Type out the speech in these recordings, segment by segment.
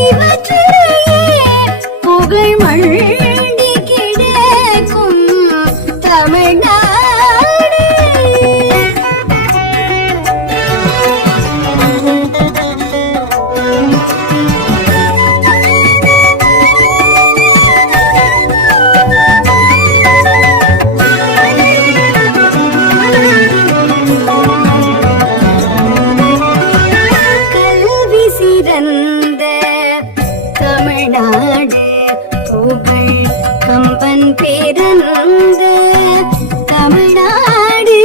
இவற்றில் பிறந்த தமிழ்நாடு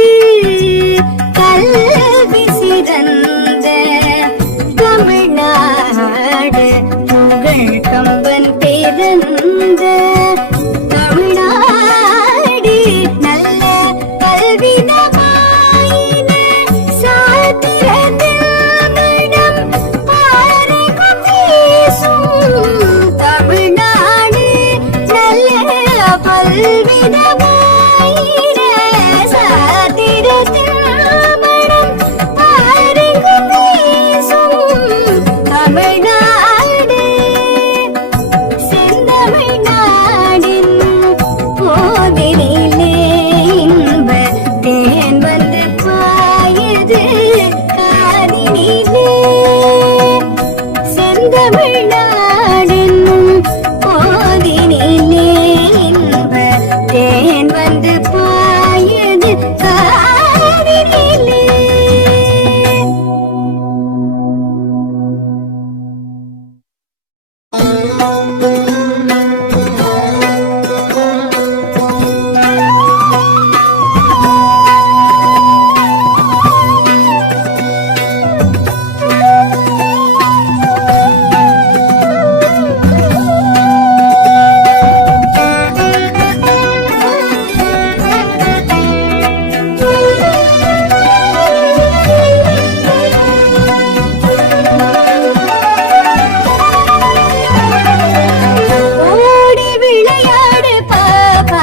கல்வி சிறந்த தமிழ்நாடு புகழ் கம்பன் பிறந்த தமிழ்நாடு நல்ல கல்விதமாயின சாத்திரத்தில் மனம் பாரகம் வீசும் தமிழ்நாடு நல்ல பல்விதமாயின சாத்திரத்தில் மனம் பாரகம் வீசும் தமிழ்நாடு செந்தமிழ்நாடின் போதினிலே இன்ப தேன் வந்து பாயது காதினிலே செந்தமிழ்நாடின் போதினிலே இன்ப தேன் வந்து பாயது காதினிலே. ஓடி விளையாடு பாப்பா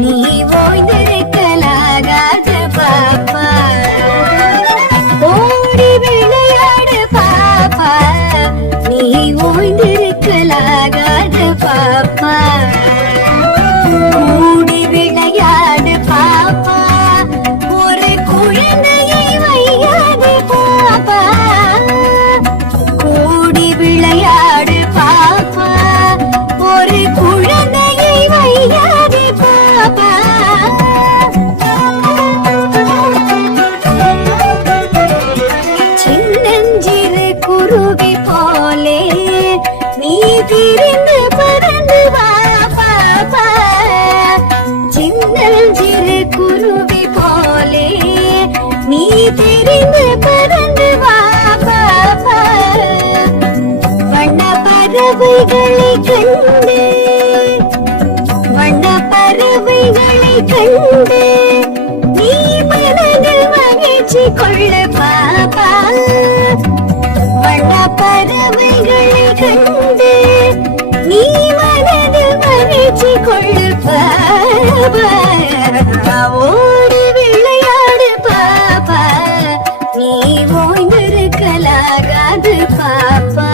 நீ ஓய்ந்திருக்கலாகாத பாப்பா ஓடி விளையாடு பாப்பா நீ ஓய்ந்திருக்கலாகாத பாப்பா கூடி விளையாடு பாப்பா ஒரு குழந்தையை வையாது பாப்பா கூடி விளையாடு பாப்பா ஒரு குழந்தையை வையாது பாப்பா சின்னஞ்சிறு குருவி போலே நீ திரிந்து பறந்து வா பாப்பா சின்னஞ்சிறு குருவி போலே நீ திரிந்து பறந்து வா பாப்பா வண்ண பறவைகளை கண்டு வண்ண பறவைகளை கண்டு நீ மனதில் மகிழ்ச்சி கொள்ளு பாப்பா வண்ண பறவைகளை கண்டு நீ மனதில் மகிழ்ச்சி கொள்ளு பாப்பா ஓடி விளையாடு பாப்பா நீ ஓய்ந்திருக்கலாகாது பாப்பா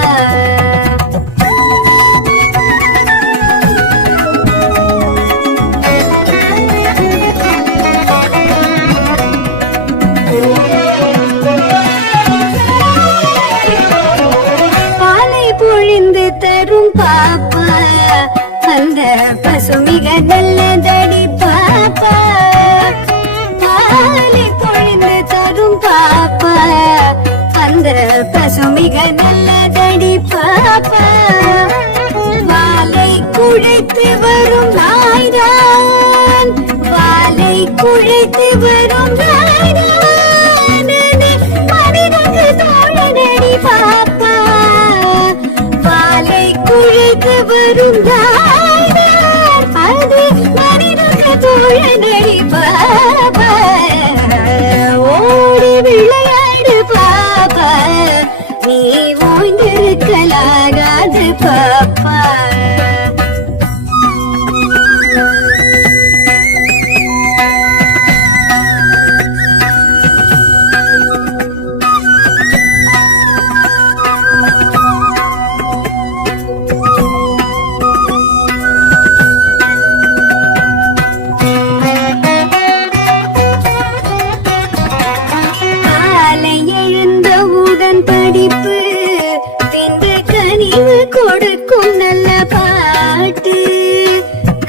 பாலை பொழிந்து தரும் பாப்பா அந்த பசுமிக நல்லதடி பாப்பா பாலை பொழிந்து தரும் பாப்பா அந்த பசுமிக நல்லதடி பாப்பா வாலை குழைத்து வரும் நாய்தான் வாலை குழைத்து வரும் நாய்தான் மனிதனுக்கு தோழனடி பாப்பா வாலை குழைத்து வரும் நாய்தான் அது மனிதனுக்கு தோழனடி பாப்பா ஓடி விளையாடு பாப்பா நீ ஓய்ந்திருக்கலாகாது பாப்பா காலை எழுந்தவுடன் படிப்பு பின்பு கனிவு கொடுக்கும் நல்ல பாட்டு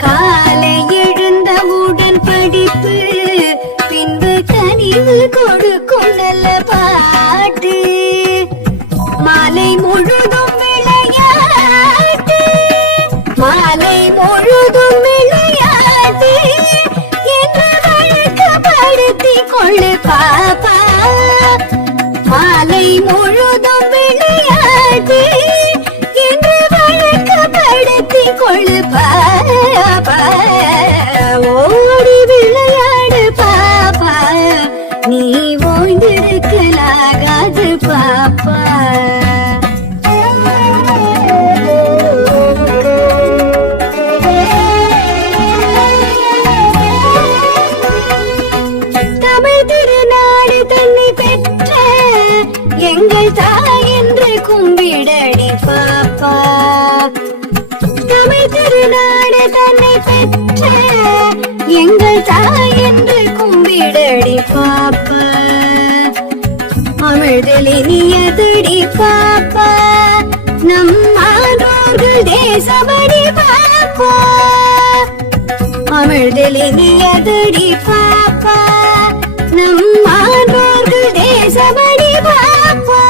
காலை எழுந்தவுடன் படிப்பு பின்பு கனிவு கொடுக்கும் நல்ல பாட்டு மாலை முழுதும் விளையாட்டு மாலை முழுதும் விளையாட்டு முழுதும் விளையாட்டு என்று வழக்கப்படுத்தி கொள்ளு பாப்பா. ஓடி விளையாடு பாப்பா, நீ ஓய்ந்திருக்கலாகாது பாப்பா. தமிழ் திருநாடு தன்னை பெற்ற எங்கள் தாய் என்று கும்பிடடி பாப்பா. தமிழ் திருநாடு தன்னை பெற்ற எங்கள் தாய் என்று கும்பிடடி பாப்பா. அமிழ்தலினியதடி பாப்பா, நம் ஆன்றோர்கள் தேசபடி பாப்பா. அமிழ்தலினியதடி பாப்பா, நம் ஆன்றோர்கள் தேசபடி பாப்பா.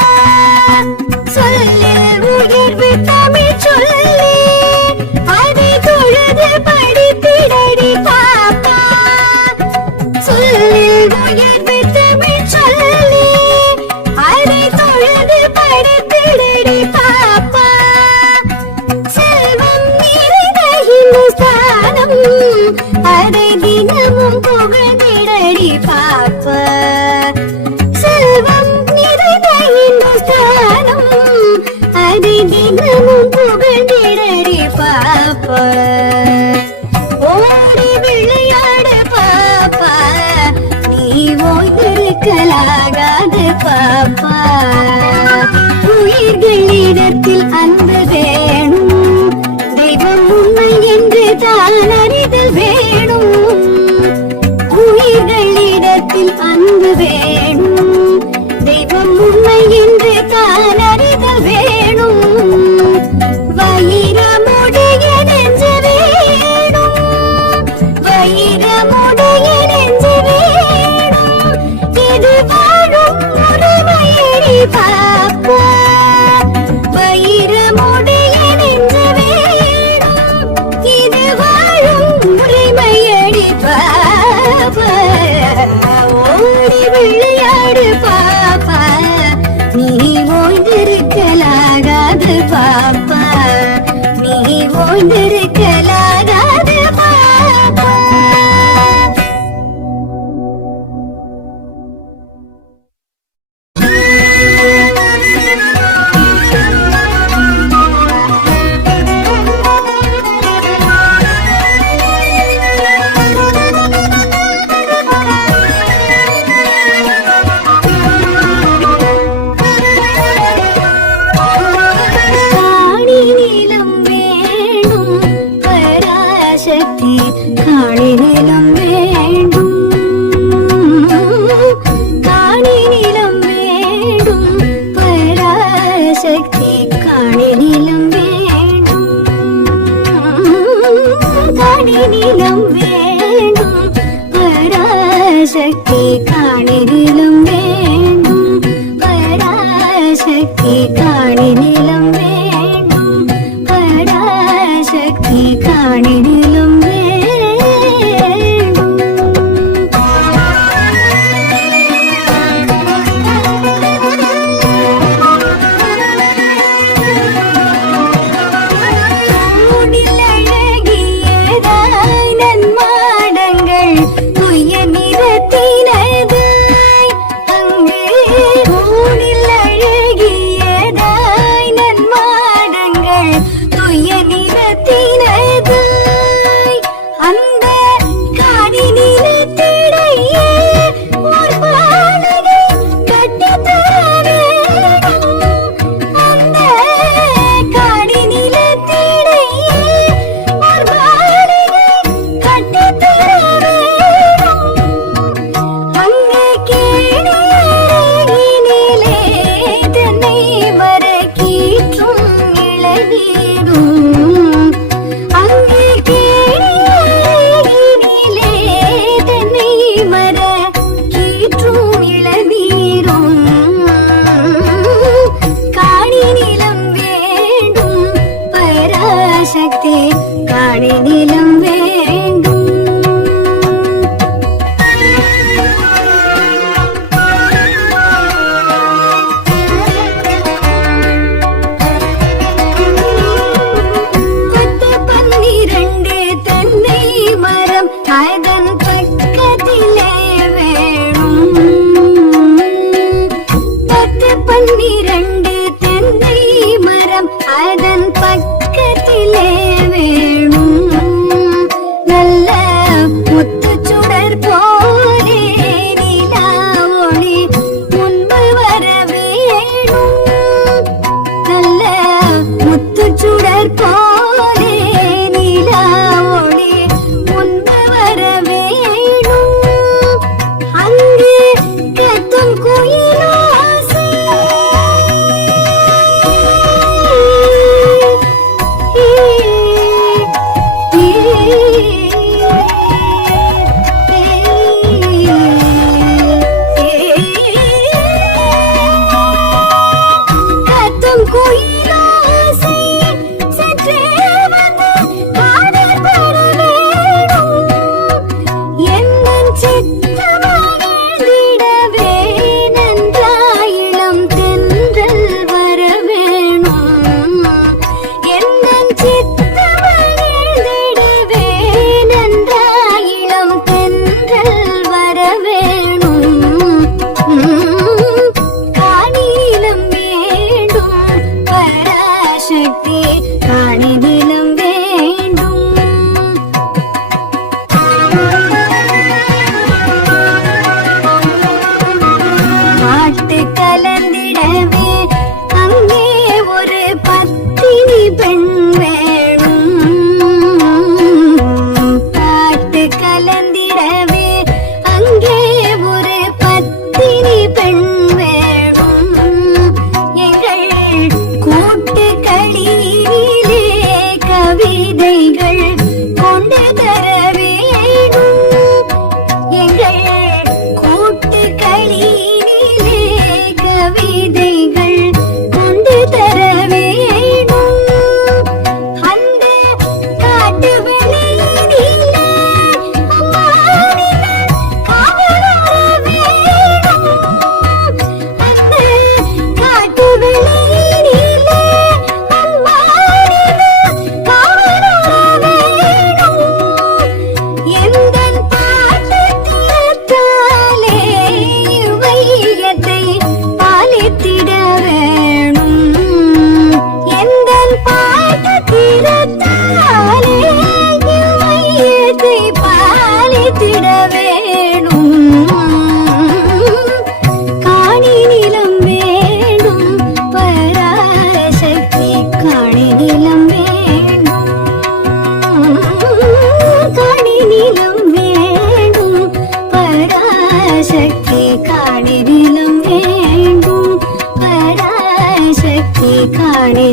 சொல்லில் உயர்வு தமிழ் சொல்லி அதை தொழுது படித்திடடி பாப்பா. சொல்லில் உயர்வு தமிழ் சொல்லி அதை தொழுது படித்திடடி பாப்பா. செல்வம் நிறைந்த இந்துஸ்தானம் அதை தினமும் புகழ்ந்திடடி பாப்பா. செல்வம் நிறைந்த இந்துஸ்தானம் அதை தினமும் புகழ்ந்திடடி பாப்பா. ஓடி விளையாடு பாப்பா, நீ ஓய்ந்திருக்கலாகாது பாப்பா. உயிர்களிடத்தில் அன்பு வேணும், தெய்வம் உண்மை என்று தான் அறிதல் வேணும். உயிர்களிடத்தில் அன்பு வேணும், தெய்வம் உண்மை என்று தான் அறிதல் வேணும். வைரமுடைய நெஞ்சு வேணும், வைரமுடைய நெஞ்சு வேணும். இது வாழும் உரிமையடி பாப்பா. வைரமுடைய நெஞ்சு வேணும், இது வாழும் உரிமையடி பாப்பா. ஓடி விளையாடு பாப்பா, நீ ஓய்ந்திருக்கலாகாது பாப்பா. நீ ஓய்ந்திருக்கலாகாது பாப்பா. காணி நிலம் வேணும் பராசக்தி, காணி நிலம் வேண்டும். காணி நிலம் வேண்டும் பராசக்தி, காணி நிலம் வேண்டும். காணி நிலம் வேண்டும் பராசக்தி, காணி நிலம் வேண்டும். பராசக்தி காணி நிலம் வேண்டும். பராசக்தி காணி நிலம் வேண்டும். ஊனில் அழகியதாய் நன்மாடங்கள் துய்ய நிறத்தினதாய் அங்கு. ஊனில் அழகியதாய் நன்மாடங்கள் துய்ய நிறத்தினதாய் அந்த காணி நிலத்திடையே ஓர் பாலகை கட்டித்தர வேணும். அந்த காணி நிலத்திடையே ஓர் பாலகை கட்டித்தர வேணும். அங்கே கேணியருகினிலே தன்னை மரக்கீற்றும் இளநீரும். அங்கே கேணியருகினிலே தன்னை மரக்கீற்றும் இளநீரும். காணி நிலம் வேண்டும் பராசக்தி, காணி நிலம் வேண்டும். குயிலோசை சற்றே வந்து காதில் பட வேணும். எந்தன் சித்தமகிழ்ந்திடவே நன்றாயிளம் தென்றல் வர வேணும். எந்தன் சித்தமகிழ்ந்திடவே நன்றாயிளம் தென்றல் வர வேணும். காணிலம் வேண்டும் பராசக்தி, காணிலம் வேண்டும். பாட்டு கலந்திடவே அங்கே ஒரு பத்தினி பெண் வேணும். பாட்டு கலந்திடவே அங்கே ஒரு பத்தினி பெண் வேணும். எங்கள் கூட்டு களியிலே கவிதைகள் கொண்டு தர வேணும். எங்கள் கூட்டு களியிலே கவிதைகள் கொண்டு தர வேணும். அந்த காட்டு வெளியிலே அம்மானின் காவல் வர வேணும். அந்த காட்டு வெளியிலே அம்மானின் காவல் வர வேணும். எந்தன் பாட்டு திறத்தாலே வையத்தை பாலித்திட வேணும். எந்தன் பாட்டு திறத்தாலே வையத்தை பாலித்திட வேணும். காணி நிலம் வேண்டும் பராசக்தி, காணி நிலம் வேண்டும். காணி நிலம் வேண்டும் பராசக்தி, காணி நிலம் வேண்டும். பராசக்தி, காணி